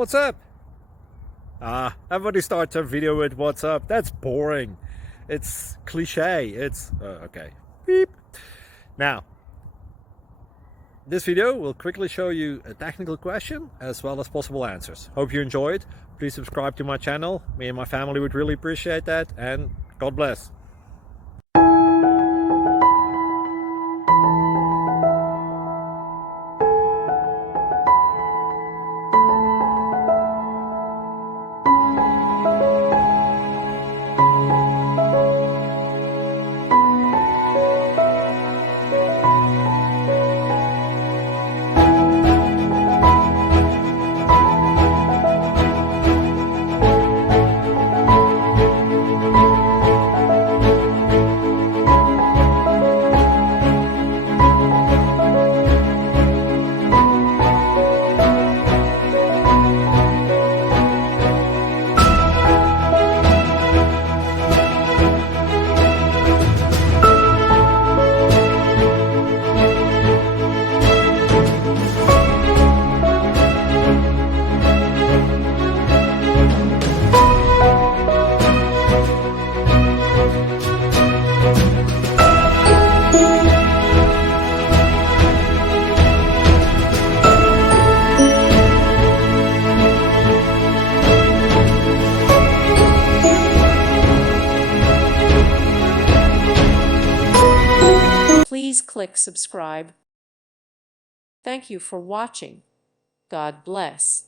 What's up? Everybody starts a video with what's up. That's boring. It's cliche. It's okay. Beep. Now, this video will quickly show you a technical question as well as possible answers. Hope you enjoyed. Please subscribe to my channel. Me and my family would really appreciate that, and God bless. Please click subscribe. Thank you for watching. God bless.